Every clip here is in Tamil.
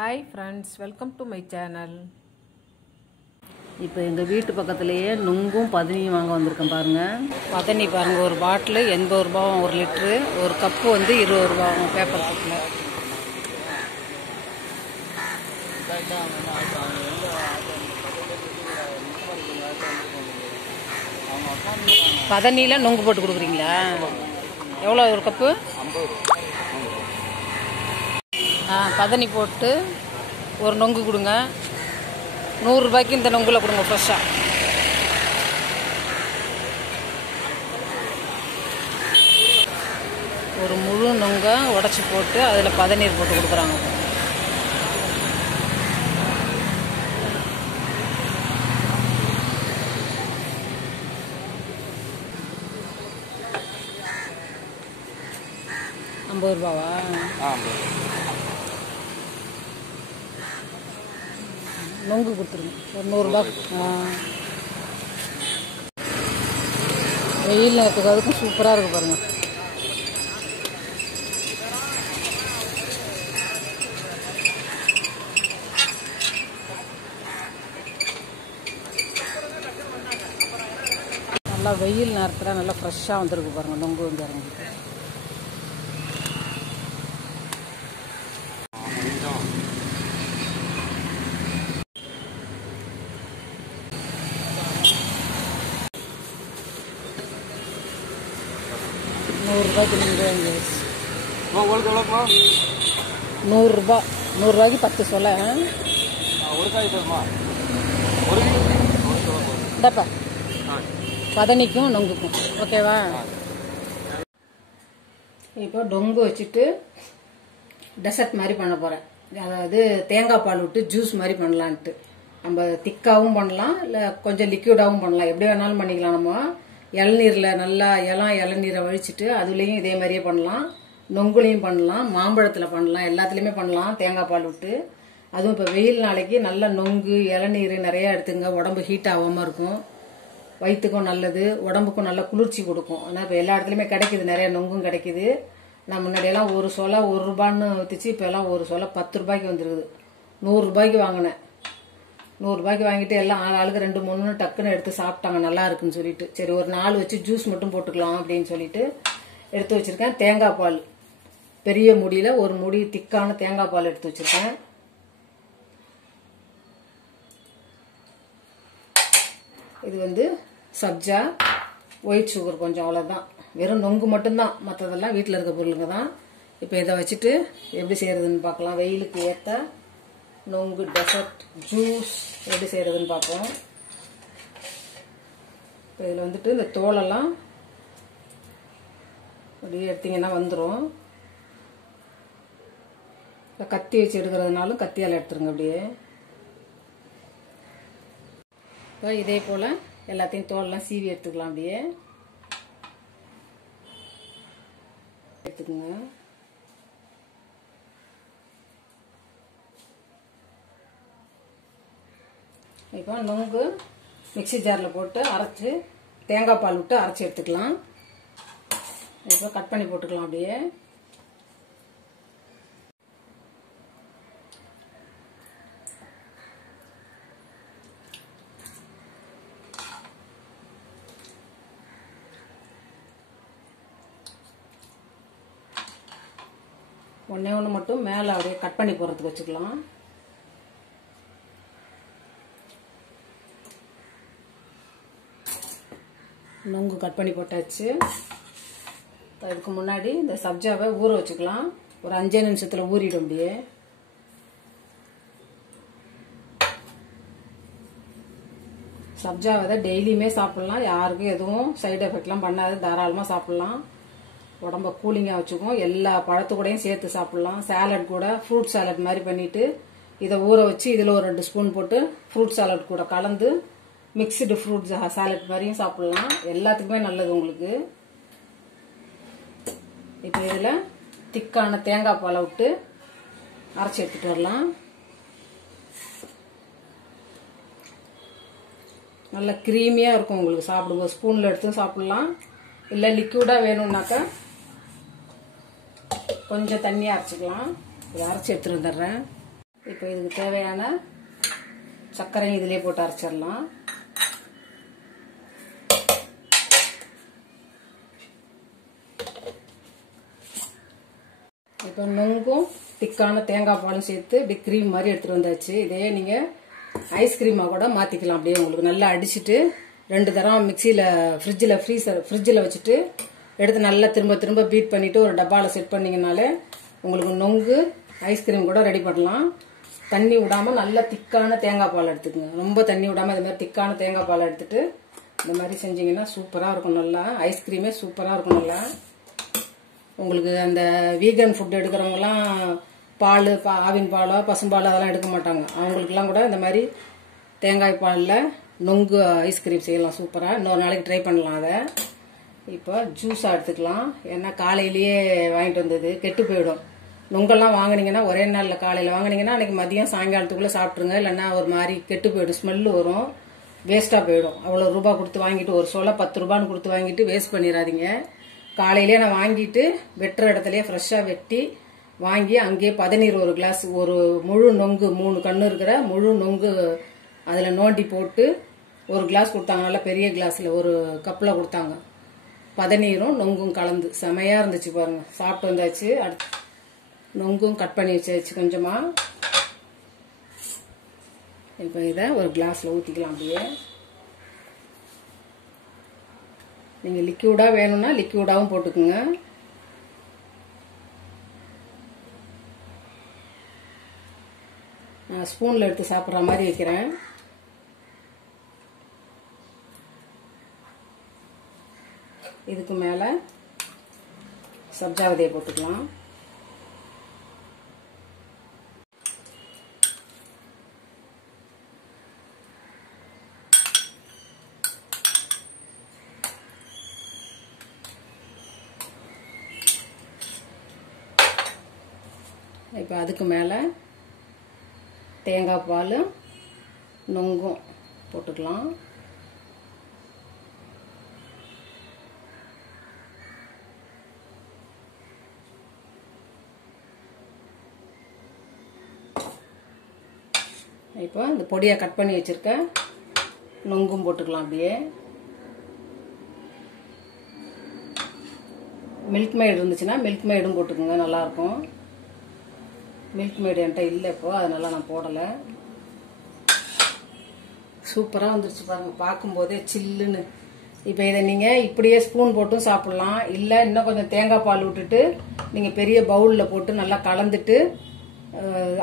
Hi friends, welcome to my channel. இப்போ எங்கள் வீட்டு பக்கத்துலேயே நுங்கும் பதனியும் வாங்க வந்திருக்கேன் பாருங்கள். பதனி பாருங்கள், ஒரு பாட்டில் 80 ரூபாவும், 1 லிட்ரு. ஒரு கப்பு வந்து 20 ரூபாவும் பேப்பர் கப்பில். பதனியில் நுங்கு போட்டு கொடுக்குறீங்களா? எவ்வளோ ஒரு கப்பு? பதனி போட்டு ஒரு நொங்கு கொடுங்க. 100 ரூபாய்க்கு இந்த நொங்குல கொடுங்க ஃப்ரெஷ்ஷாக. ஒரு முழு நொங்கை உடச்சி போட்டு அதில் பதநீர் போட்டு கொடுக்குறாங்க. $50 ரூபாவா? நொங்கு கொடுத்துருங்க ஒரு 100 ரூபா. வெயில் நேரத்துக்கு அதுக்கும் சூப்பராக இருக்குது பாருங்கள். நல்லா வெயில் நேரத்தில் நல்லா ஃப்ரெஷ்ஷாக வந்துருக்கு பாருங்கள். நொங்கு வந்து இறங்கிட்டு $100 நீங்கள் வாங்கி 100 ரூபா. 100 ரூபாய்க்கு 10 சொல்ல. இந்தப்பா பதனிக்கும் நொங்குக்கும் ஓகேவா? இப்போ நொங்கு வச்சுட்டு டெசர்ட் மாதிரி பண்ண போகிறேன். அதாவது தேங்காய் பால் விட்டு ஜூஸ் மாதிரி பண்ணலான்ட்டு. நம்ம திக்காகவும் பண்ணலாம், இல்லை கொஞ்சம் லிக்விடாகவும் பண்ணலாம். எப்படி வேணாலும் பண்ணிக்கலாம். நம்ம இளநீரில் நல்லா இளநீரை வழிச்சிட்டு அதுலேயும் இதே மாதிரியே பண்ணலாம். நொங்குலையும் பண்ணலாம், மாம்பழத்தில் பண்ணலாம், எல்லாத்துலேயுமே பண்ணலாம் தேங்காய் பால் விட்டு. அதுவும் இப்போ வெயில் நாளைக்கு நல்ல நொங்கு இளநீர் நிறையா எடுத்துங்க. உடம்பு ஹீட் ஆகாமல் இருக்கும், வயிற்றுக்கும் நல்லது, உடம்புக்கும் நல்ல குளிர்ச்சி கொடுக்கும். ஆனால் இப்போ எல்லா இடத்துலையுமே கிடைக்கிது, நிறைய நொங்கும் கிடைக்கிது. நான் முன்னாடியெல்லாம் ஒரு சொலை 1 ரூபான்னு விற்றுச்சு. இப்போ எல்லாம் ஒரு சொலை 10 ரூபாய்க்கு வந்துருக்குது. 100 ரூபாய்க்கு வாங்கினேன். 100 ரூபாய்க்கு வாங்கிட்டு எல்லாம் ஆளுக்கு 2-3 டக்குன்னு எடுத்து சாப்பிட்டாங்க, நல்லா இருக்குன்னு சொல்லிட்டு. சரி ஒரு 4 வச்சு ஜூஸ் மட்டும் போட்டுக்கலாம் அப்படின்னு சொல்லிட்டு எடுத்து வச்சிருக்கேன். தேங்காய் பால் பெரிய முடியில் ஒரு முடி திக்கான தேங்காய் பால் எடுத்து வச்சிருக்கேன். இது வந்து சப்ஜா, ஒயிட் சுகர் கொஞ்சம், அவ்வளோதான். வெறும் நொங்கு மட்டும்தான், மற்றதெல்லாம் வீட்டில் இருக்க பொருளுங்க தான். இப்போ இதை வச்சுட்டு எப்படி செய்யறதுன்னு பார்க்கலாம். வெயிலுக்கு ஏற்ற நொங்கு டெசர்ட் ஜூஸ் எப்படி செய்யறதுன்னு பார்ப்போம். இப்போ இதில் வந்துட்டு இந்த தோலெல்லாம் அப்படியே எடுத்தீங்கன்னா வந்துடும். இப்போ கத்தி வச்சு எடுக்கிறதுனாலும் கத்தியால் எடுத்துருங்க அப்படியே. இப்போ இதே போல் எல்லாத்தையும் தோலெல்லாம் சீவி எடுத்துக்கலாம். அப்படியே எடுத்துக்கோங்க. இப்போ நொங்கு மிக்சி ஜாரில் போட்டு அரைச்சி தேங்காய் பால் விட்டு அரைச்சி எடுத்துக்கலாம். இப்போ கட் பண்ணி போட்டுக்கலாம். அப்படியே ஒன்று மட்டும் மேலே அப்படியே கட் பண்ணி போடுறதுக்கு வச்சுக்கலாம். நொங்கு கட் பண்ணி போட்டாச்சு. அதுக்கு முன்னாடி இந்த சப்ஜாவை ஊற வச்சுக்கலாம். ஒரு 5 நிமிஷத்தில் ஊறிடும். அப்படியே சப்ஜாவை தான் டெய்லியுமே சாப்பிட்லாம். யாருக்கும் எதுவும் சைடு எஃபெக்ட்லாம் பண்ணாது, தாராளமாக சாப்பிட்லாம். உடம்ப கூலிங்காக வச்சுக்கும். எல்லா பழத்து கூடயும் சேர்த்து சாப்பிட்லாம். சாலட் கூட ஃப்ரூட் சாலட் மாதிரி பண்ணிட்டு இதை ஊற வச்சு இதில் ஒரு 2 ஸ்பூன் போட்டு ஃப்ரூட் சாலட் கூட கலந்து மிக்ஸ்டு ஃப்ரூட் சாலட் மாதிரியும் சாப்பிட்லாம். எல்லாத்துக்குமே நல்லது உங்களுக்கு. இப்போ இதில் திக்கான தேங்காய் பாலை விட்டு அரைச்சி எடுத்துட்டு வரலாம். நல்லா க்ரீமியாக இருக்கும் உங்களுக்கு. சாப்பிடும்போது ஸ்பூனில் எடுத்து சாப்பிட்லாம். இல்லை லிக்விடாக வேணும்னாக்கா கொஞ்சம் தண்ணியாக அரைச்சிக்கலாம். இதை அரைச்சி எடுத்துட்டு வந்துடுறேன். இப்போ இதுக்கு தேவையான சர்க்கரையும் இதிலே போட்டு அரைச்சிடலாம். இப்போ நொங்கும் திக்கான தேங்காய் பாலும் சேர்த்து இப்படி க்ரீம் மாதிரி எடுத்துகிட்டு வந்தாச்சு. இதே நீங்கள் ஐஸ்கிரீமாக கூட மாற்றிக்கலாம். அப்படியே உங்களுக்கு நல்லா அடிச்சுட்டு 2 தரம் மிக்சியில் ஃப்ரிட்ஜில் வச்சுட்டு எடுத்து நல்லா திரும்ப திரும்ப பீட் பண்ணிவிட்டு ஒரு டப்பாவில் செட் பண்ணிங்கனாலே உங்களுக்கு நொங்கு ஐஸ்கிரீம் கூட ரெடி பண்ணலாம். தண்ணி விடாமல் நல்லா திக்கான தேங்காய் பால் எடுத்துக்கோங்க. ரொம்ப தண்ணி விடாமல் இது மாதிரி திக்கான தேங்காய் பால் எடுத்துட்டு இந்த மாதிரி செஞ்சிங்கன்னா சூப்பராக இருக்கும். நல்லா ஐஸ்கிரீமே சூப்பராக இருக்கும். நல்லா உங்களுக்கு அந்த வீகன் ஃபுட் எடுக்கிறவங்கலாம் பால் ஆவின் பாலோ பசும்பாலோ அதெல்லாம் எடுக்க மாட்டாங்க. அவங்களுக்குலாம் கூட இந்த மாதிரி தேங்காய் பாலில் நொங்கு ஐஸ்கிரீம் செய்யலாம் சூப்பராக. இன்னொரு நாளைக்கு ட்ரை பண்ணலாம். அதை இப்போ ஜூஸாக எடுத்துக்கலாம். ஏன்னா காலையிலேயே வாங்கிட்டு வந்தது கெட்டு போயிடும். நொங்கெல்லாம் வாங்கினீங்கன்னா ஒரே நாளில் காலையில் வாங்கினீங்கன்னா அன்றைக்கி மதியம் சாயங்காலத்துக்குள்ளே சாப்பிட்ருங்க. இல்லைன்னா ஒரு மாதிரி கெட்டு போயிடும், ஸ்மெல்லு வரும், வேஸ்ட்டாக போயிடும். அவ்வளோ ரூபா கொடுத்து வாங்கிட்டு ஒரு சோளை 10 ரூபான்னு கொடுத்து வாங்கிட்டு வேஸ்ட் பண்ணிடாதீங்க. காலையிலே நான் வாங்கிட்டு வெட்டுற இடத்துலையே ஃப்ரெஷ்ஷாக வெட்டி வாங்கி அங்கேயே பதநீர் ஒரு கிளாஸ், ஒரு முழு நொங்கு 3 கன்று இருக்கிற முழு நொங்கு அதில் நோண்டி போட்டு ஒரு கிளாஸ் கொடுத்தாங்க. நல்லா பெரிய கிளாஸில் ஒரு கப்பில் கொடுத்தாங்க. பதநீரும் நொங்கும் கலந்து செமையாக இருந்துச்சு பாருங்க. சாப்பிட்டு வந்தாச்சு. அடுத்து நொங்கும் கட் பண்ணி வச்சாச்சு கொஞ்சமாக. இப்போ இதை ஒரு கிளாஸில் ஊற்றிக்கலாம். அப்படியே நீங்கள் லிக்யூடாக வேணும்னா லிக்யூடாகவும் போட்டுக்குங்க. நான் ஸ்பூனில் எடுத்து சாப்பிட்ற மாதிரி வைக்கிறேன். இதுக்கு மேலே சப்ஜா விதையை போட்டுக்கலாம். இப்போ அதுக்கு மேலே தேங்காய் பால் நொங்கும் போட்டுக்கலாம். இப்போ இந்த பொடியை கட் பண்ணி வச்சிருக்க நொங்கும் போட்டுக்கலாம். அப்படியே மில்க் மேட் இருந்துச்சுன்னா மில்க் மேடும் போட்டுக்கோங்க, நல்லாயிருக்கும். மில்க் மேடு என்கிட்ட இல்லை இப்போ, அதனால நான் போடலை. சூப்பராக வந்துருச்சு பாருங்க, பார்க்கும்போதே சில்லுன்னு. இப்போ இதை நீங்கள் இப்படியே ஸ்பூன் போட்டும் சாப்பிட்லாம். இல்லை இன்னும் கொஞ்சம் தேங்காய் பால் விட்டுட்டு நீங்கள் பெரிய பவுலில் போட்டு நல்லா கலந்துட்டு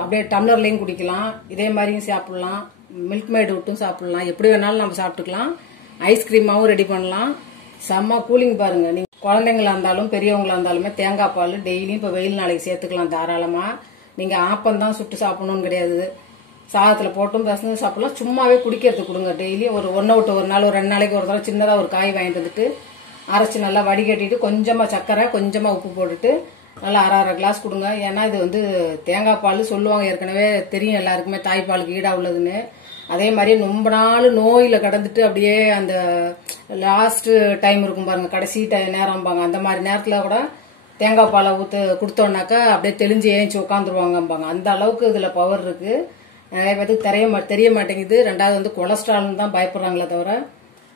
அப்படியே டம்ளர்லேயும் குடிக்கலாம். இதே மாதிரியும் சாப்பிட்லாம். மில்க் மேடு விட்டும் சாப்பிட்லாம். எப்படி வேணாலும் நம்ம சாப்பிட்டுக்கலாம். ஐஸ்கிரீமாவும் ரெடி பண்ணலாம். செம்ம கூலிங் பாருங்க. நீங்கள் குழந்தைங்களா இருந்தாலும் பெரியவங்களா இருந்தாலுமே தேங்காய் பால் டெய்லியும் இப்போ வெயில் நாளைக்கு சேர்த்துக்கலாம் தாராளமாக. நீங்கள் ஆப்பந்தான் சுட்டு சாப்பிடணும்னு கிடையாது. சாதத்தில் போட்டும் பசங்க சாப்பிடலாம். சும்மாவே குடிக்கிறதுக்கு கொடுங்க. டெய்லி ஒரு 1 விட்டு ஒரு நாள், ஒரு 2 நாளைக்கு ஒரு தடவை சின்னதாக ஒரு காய் வாங்கிட்டு வந்துட்டு அரைச்சி நல்லா வடிகட்டிட்டு கொஞ்சமாக சர்க்கரை கொஞ்சமாக உப்பு போட்டுட்டு நல்லா அரை கிளாஸ் கொடுங்க. ஏன்னா இது வந்து தேங்காய் பால் சொல்லுவாங்க, ஏற்கனவே தெரியும் எல்லாருக்குமே தாய்ப்பாலுக்கு ஈடாக உள்ளதுன்னு. அதே மாதிரி ரொம்ப நாள் நோயில் கடந்துட்டு அப்படியே அந்த லாஸ்ட் டைம் இருக்கும் பாருங்க, கடைசி நேரம்பாங்க, அந்த மாதிரி நேரத்தில் கூட தேங்காய் பாலை கொடுத்தோன்னாக்கா அப்படியே தெளிஞ்சு ஏஞ்சி உட்காந்துருவாங்கம்பாங்க. அந்த அளவுக்கு இதில் பவர் இருக்கு. நிறைய பேருக்கு தெரிய மாட்டேங்குது. 2வது வந்து கொலஸ்ட்ரால்னு தான் பயப்படுறாங்களே தவிர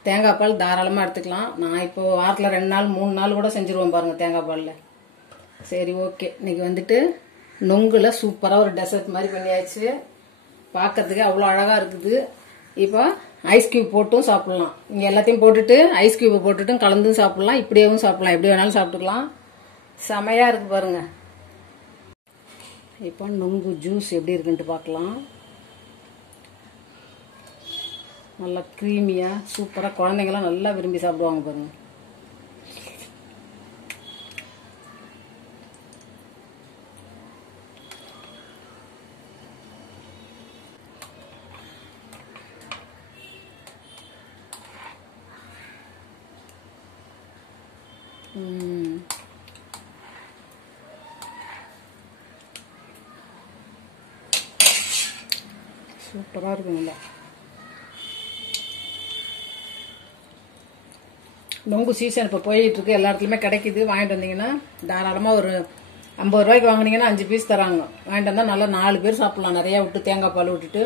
தேங்காய் பால் தாராளமாக எடுத்துக்கலாம். நான் இப்போ வாரத்தில் 2 நாள் 3 நாள் கூட செஞ்சுருவோம் பாருங்க தேங்காய் பாலில். சரி, ஓகே. இன்னைக்கு வந்துட்டு நொங்குல சூப்பராக ஒரு டெசர்ட் மாதிரி பண்ணியாச்சு. பார்க்கறதுக்கு அவ்வளோ அழகாக இருக்குது. இப்போ ஐஸ் கியூப் போட்டும் சாப்பிட்லாம். இங்கே எல்லாத்தையும் போட்டுட்டு ஐஸ் கியூப் போட்டுட்டும் கலந்தும் சாப்பிட்லாம். இப்படியேவும் சாப்பிட்லாம். எப்படி வேணாலும் சாப்பிட்டுக்கலாம். செமையாக இருக்கு பாருங்க. இப்போ நொங்கு ஜூஸ் எப்படி இருக்குன்ட்டு பார்க்கலாம். நல்லா க்ரீமியாக சூப்பராக குழந்தைங்களாம் நல்லா விரும்பி சாப்பிடுவாங்க பாருங்க. சூப்பராக இருக்குங்களா. நொங்கு சீசன் இப்போ போயிட்டு இருக்கு, எல்லா இடத்துலையுமே கிடைக்குது. வாங்கிட்டு வந்தீங்கன்னா தாராளமாக ஒரு 50 ரூபாய்க்கு வாங்கினீங்கன்னா 5 பீஸ் தராங்க. வாங்கிட்டு வந்தால் நல்லா 4 பேர் சாப்பிடலாம். நிறையா விட்டு தேங்காய் பால் விட்டுட்டு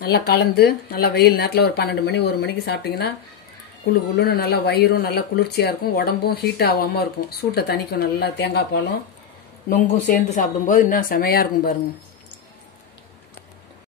நல்லா கலந்து நல்லா வெயில் நேரத்தில் ஒரு 12 மணி 1 மணிக்கு சாப்பிட்டீங்கன்னா குளுன்னு நல்லா வயிறும் நல்லா குளிர்ச்சியாக இருக்கும், உடம்பும் ஹீட் ஆகாமல் இருக்கும், சூட்டை தணிக்கும். நல்லா தேங்காய் பாலும் நொங்கும் சேர்ந்து சாப்பிடும்போது இன்னும் செமையாக இருக்கும் பாருங்க.